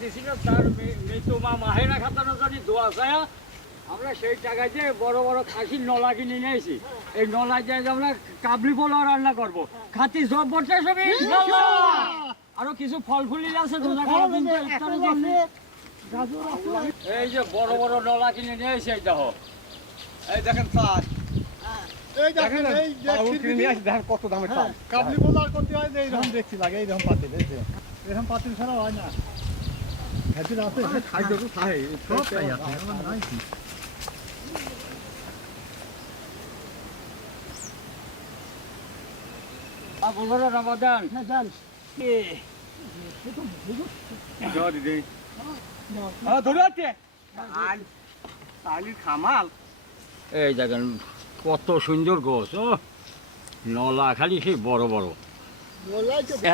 দিছিল তার মৃত্যু মা মাহেরা খাতানো জানি দোয়া ছায়া আমরা সেই টাকা দিয়ে বড় বড় খাসির নলা কিনে নিয়ে এসেছি। এই নলা দিয়ে আমরা কাবলি পোলাও রান্না করবো। খাতি সব বলছে সব আরো কিছু ফল ফুলি আছে এই যে বড় বড় নলা কিনে নিয়ে এসে দেখো। এই দেখেন স্যার, এই দেখেন এই দেখেন কত দামের চাল। কাবলি পোলাও করতে হয় যে এইরকম দেখছি লাগে, এইরকম পাতিল, এই যে এরকম পাতিল ছাড়া হয় না। ভেতরে আছে খাদ্য তো খায়, সব খাই আছে, আমার নাই কি। বলো রমাদান এই দেখেন কত সুন্দর গোছ। ও নলা খালি সেই বড় বড়,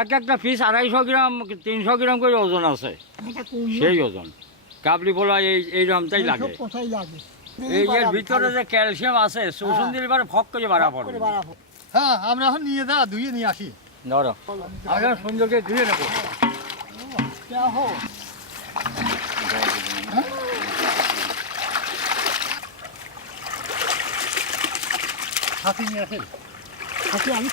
এক একটা পিস 250 গ্রাম 300 গ্রাম করে ওজন আছে। সেই ওজন কাবলি পোলা এই রকমটাই লাগে। এই এর ভিতরে যে ক্যালসিয়াম আছে শোষণ দিলে পরে ফক করে বাড়া পড়বে। হ্যাঁ, আমরা এখন নিয়ে যা ধুয়ে নিয়ে আসি। ধরো আমরা সুন্দরকে ধুয়ে নেবো। হাতি নিয়ে আসেন, হাতি আমি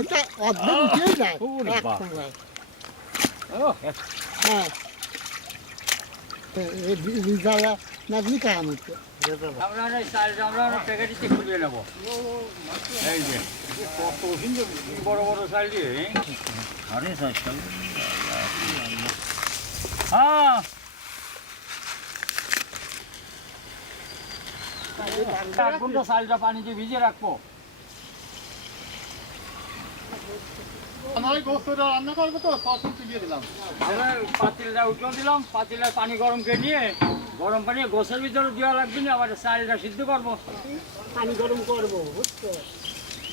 এটা অর্ধেক উঠে যায় এক সময়। হ্যাঁ রিজালা নাজনি কাম হচ্ছে। আমরা এই সাইজটা আমরা প্যাকেটে খুলিয়ে নেবো। এই যে কত সুন্দর বড় বড় সাইজ দিয়ে আরে সাইজটা। হ্যাঁ সাইজটা পানিতে ভিজে রাখবো। আমার গোস্তটা রান্না করবো তো সব তুলিয়ে দিলাম। আমরা পাতিলটা উঠে দিলাম, পাতিলে পানি গরম করে নিয়ে গরম পানি গোসের ভিতরে দেওয়া লাগবে না, আবার চালটা সিদ্ধ করবো। পানি গরম করবো বুঝছো,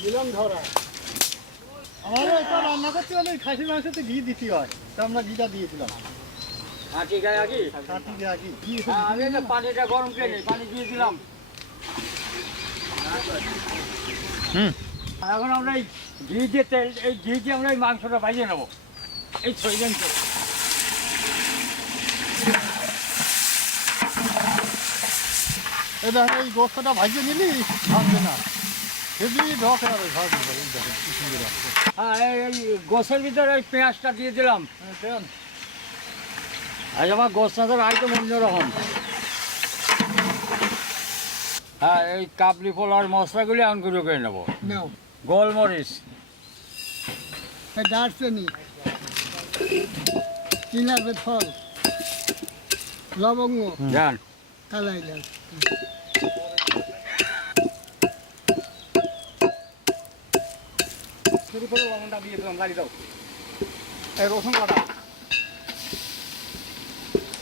দিলাম ধরা। আমার এটা রান্না করতে হলে খাসির মাংসতে ঘি দিতে হয়, তা আমরা ঘিটা দিয়েছিলাম। হাঁটি গায়ে আগে খাটি দিয়ে আগে ঘি আগে পানিটা গরম করে নিই, পানি দিয়ে দিলাম। এখন আমরা এই ঘি দিয়ে তেল, এই ঘি দিয়ে আমরা এই মাংসটা ভাজিয়ে নেবো। এই ছয়জন এটা এই গোস্তটা ভাজিয়ে নিলি ভাববে না, হেবি ঢক হবে ভাববে। দেখেন কি সুন্দর আছে। হ্যাঁ এই গোসের ভিতরে ওই পেঁয়াজটা দিয়ে দিলাম। দেন আজ আমার গোসটার আইটেম অন্যরকম। হ্যাঁ এই কাবলি পোলার মশলাগুলি এখন গুঁড়ো করে নেবো। নাও গোলমরিচ, দারচিনি, চিনাবে ফল, লবঙ্গ, জান কালাই লাল। শুরু করে লবণটা দিয়ে দিলাম, গাড়ি দাও। এই রসুন কাটা,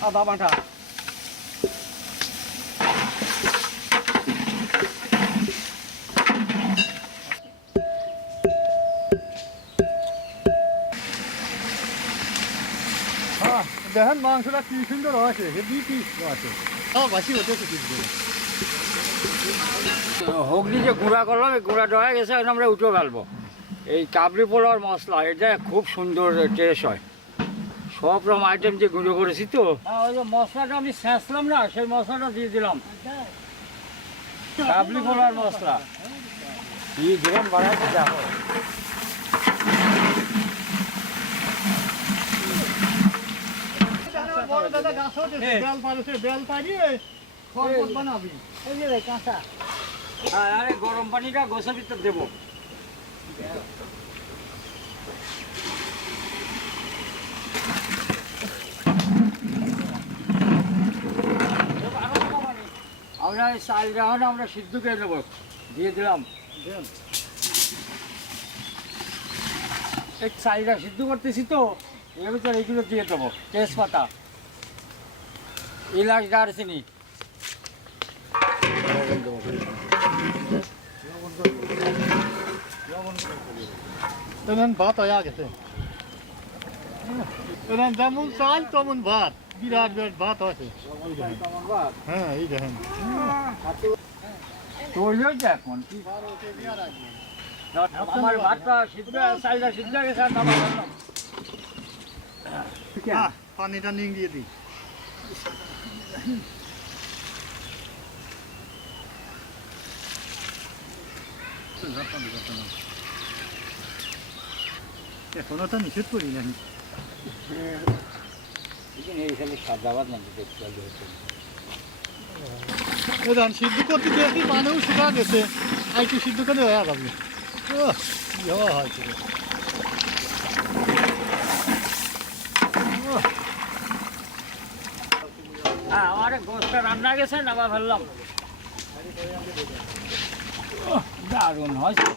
আদা বাটা, দেখেন মাংসটা কি সুন্দর আছে, হেভি পিস আছে। বাসি হতে হগলি যে গুঁড়া করলাম, এই গুঁড়াটা হয়ে গেছে, এখন আমরা উঠে ফেলবো। এই কাবলি পোলাওর মশলা এটা খুব সুন্দর টেস্ট হয়। সব রকম আইটেম যে গুঁড়ো করেছি তো, ওই যে মশলাটা আমি ছেঁচলাম না, সেই মশলাটা দিয়ে দিলাম। কাবলি পোলাওর মশলা দিয়ে দিলাম, বাড়াইতে দেখো। বেল পাড়িয়ে বানাবি। কাঁচা আরে গরম পানিটা গোসের ভিতর দেবো। আমরা এই চালটা আমরা সিদ্ধ করে নেবো, দিয়ে দিলাম। এই চালটা সিদ্ধ করতেছি তো, এর ভিতরে এইগুলো দিয়ে দেবো। তেজপাতা, এলাচ, দারচিনি, ভাত হয়ে গেছে। যেমন চাল তেমন ভাত, বিরাট বিরাট ভাত আছে। হ্যাঁ এই দেখেন আমার ভাতটা সিদ্ধ, চালটা সিদ্ধ হয়ে গেছে। পানিটা নিং দিয়ে দিই এখনো তো নিষেধ করি না এই খালি সাদাবাদ নাকি দেখতে ধান সিদ্ধ করতে দিয়েছি পানিও শুকা গেছে আর একটু সিদ্ধ করে হয়ে যাবে কি হওয়া হয়েছে আমার গোষ্ঠটা রান্না গেছে নামা ফেললাম দারুণ হয়েছে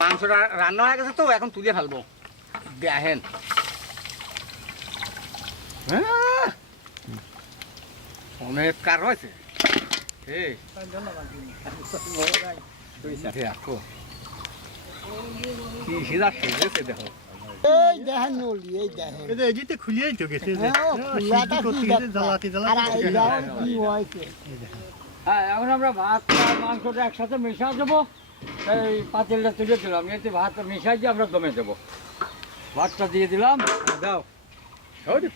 মাংসটা রান্না হয়ে গেছে তো এখন তুলে ফেলবো দেখেন অনেক কার হয়েছে দেখো কি সিধা সেজেছে দেখো এই দেখেন নলি এই দেখেন এটা এজিতে খুলিয়েই তো গেছে খোলাটা করতে কি গেছে জ্বালাতে আর এই দেখেন কি হয়েছে হ্যাঁ এখন আমরা ভাত আর মাংসটা একসাথে মিশা দেবো এই পাতিলটা তুলে দিলাম এতে ভাত মিশাই দিয়ে আমরা দমে দেবো ভাতটা দিয়ে দিলাম দাও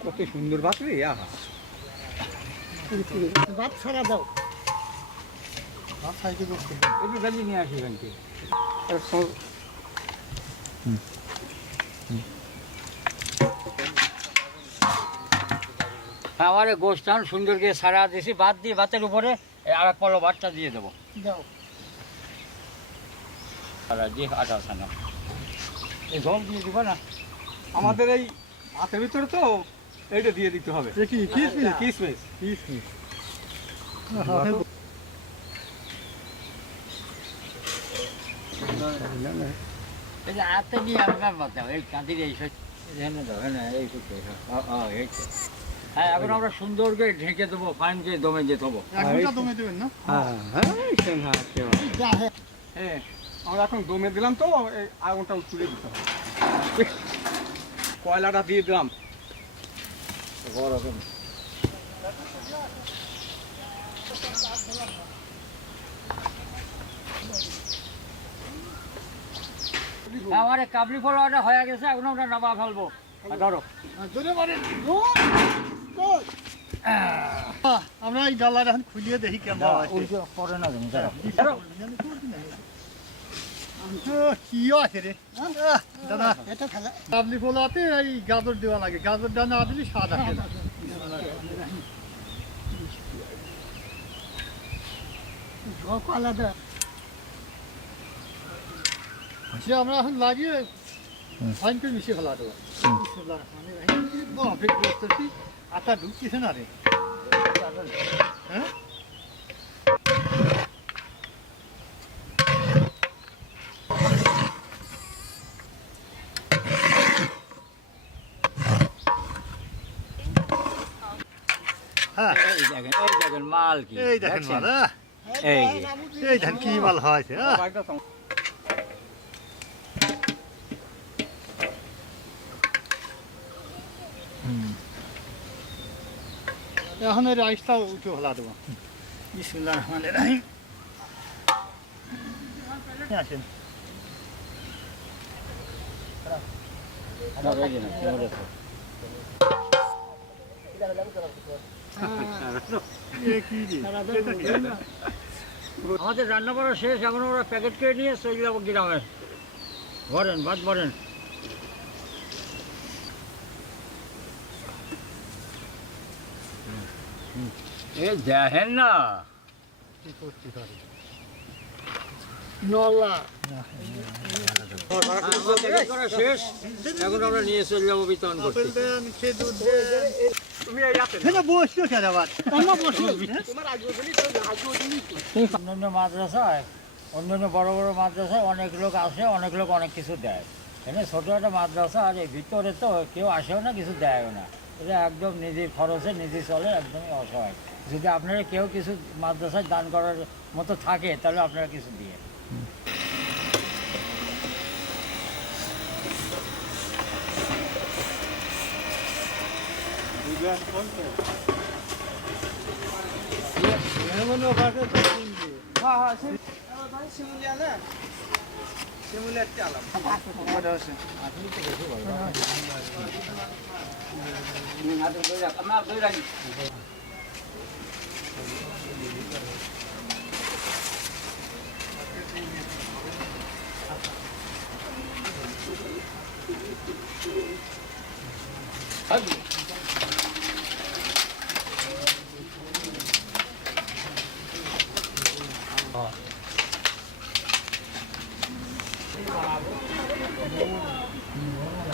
কত সুন্দর ভাত রে আহা ভাত ছাড়া দাও সাইকে করতে একটু গালি নিয়ে আসি এখান থেকে হ্যাঁ আমার গোষ্ঠান সুন্দর করে সারা দিয়েছি ভাত দিয়ে ভাতের উপরে আর এক পলো ভাতটা দিয়ে দেবো দাও সারা দিয়ে আটা সানা এই জল দিয়ে দেবো না আমাদের এই ভাতের ভিতরে তো এইটা দিয়ে দিতে হবে কি কিসমিস কিসমিস কিসমিস এই যে হাতে নিয়ে আপনার বাতাও এই কাঁদির এই এখানে দাও হ্যাঁ এই এই হ্যাঁ এখন আমরা সুন্দর করে ঢেকে দেবো ফাইন করে দমে যেতে হবো একটা দমে দেবেন না দেখেন হ্যাঁ আমরা এখন দমে দিলাম তো এই আগুনটা তুলে দিতে হবে কয়লাটা দিয়ে দিলাম বড় করে আমার কাবলি ফলটা হয়ে গেছে এখন আমরা নামা ফেলবো ধরো জোরে মারেন আমরা এই ডালার এখন খুলিয়ে দেখি কেমন আছে পরে না জানি ধরো কি আছে রে দাদা এটা খেলা কাবলি ফলাতে এই গাজর দেওয়া লাগে গাজরটা না দিলে স্বাদ আসে না ঝোঁক আলাদা সে আমরা এখন লাগিয়ে ফাইন করে মিশিয়ে ফেলা দেবো বাপরে করতেছি আটা ঢুকতেছে না রে হ্যাঁ এই দেখেন মাল কি এই দেখেন দেখছেন? মাল এই এই দেখেন কি মাল হয়েছে এখন এই রাইসটা উঠে ফেলা দেবো বিসমিল্লাহির রহমানির রহিম আসেন আমাদের রান্না করা শেষ এখন ওরা প্যাকেট করে নিয়ে চলে যাবো গ্রামে ভরেন ভাত ভরেন এ দেখেন না কি করতে পারি নলা প্যাকেট করা শেষ এখন আমরা নিয়ে চলে যাবো বিতরণ করতে তুমি এই আছে বসছো কেন আবার অন্যান্য মাদ্রাসায় অন্যান্য বড় বড় মাদ্রাসায় অনেক লোক আসে অনেক লোক অনেক কিছু দেয় এখানে ছোটো একটা মাদ্রাসা আর এই ভিতরে তো কেউ আসেও না কিছু দেয়ও না এটা একদম নিজের খরচে নিজে চলে একদমই অসহায় যদি আপনারা কেউ কিছু মাদ্রাসায় দান করার মতো থাকে তাহলে আপনারা কিছু দিয়ে এমনও বাসে তো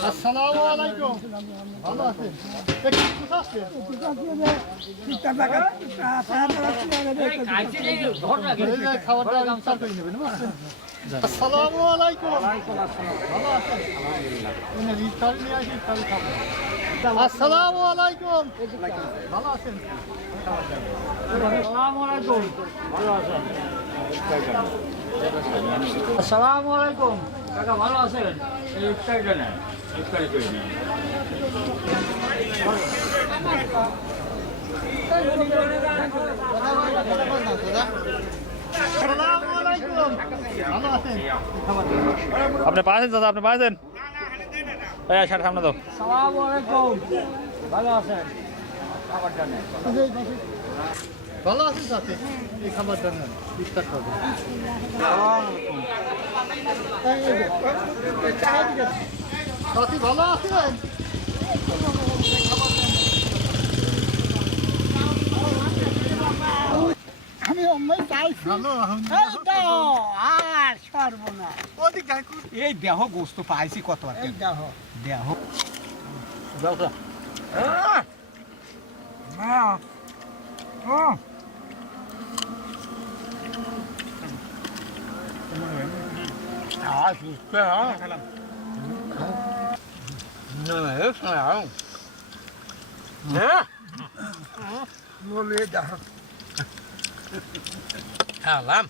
আসসালামু আলাইকুম ভালো আছেন একটু কোথায় এই যে খাবারটা ইফতার করে নেবেন বুঝছেন আসসালামু আলাইকুম ভালো আছেন আলহামদুলিল্লাহ ইফতার নিয়ে আসি ইফতার খাবো আসসালামু আলাইকুম ভালো আছেন আসসালামু আলাইকুম ভালো আছেন আসসালামু আলাইকুম কাকা ভালো আছেন এই ইফতারটা নেন ইফতারি করে নিন আসসালামু আলাইকুম ভালো আছেন আপনি পাচ্ছেন দাদা আপনি পাচ্ছেন এই সামনে সামনে দাও আসসালামু আলাইকুম ভালো আছেন খাবারটা নেন ভালো আছেন সাথে এই খাবারটা নেন ইফতার করবেন সাথী ভালো আছেন আমি অম্মাই চাইছি ভালো এই দাও আর সর্বনা ওদিক দেখুন এই দেহ গোস্ত পাইছি কত এই দাও দেহ খালাম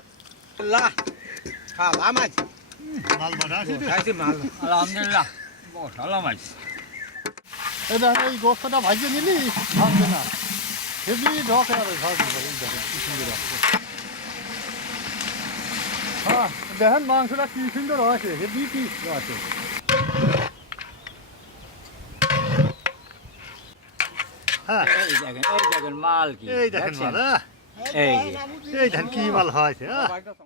খালাম আজ মাল বাড়া আছে খাইছি মাল আলহামদুলিল্লাহ ভালো মাইস এটা এই গোস্তটা ভাজিয়ে নিলি ভাঙবে না হেভি ঢকে আর ভাজি এই দেখেন কি সুন্দর আছে হ্যাঁ দেখেন মাংসটা কি সুন্দর আছে হেভি পিস আছে হ্যাঁ এই দেখেন মাল কি এই দেখেন মাল এই এই দেখেন কি মাল হয়েছে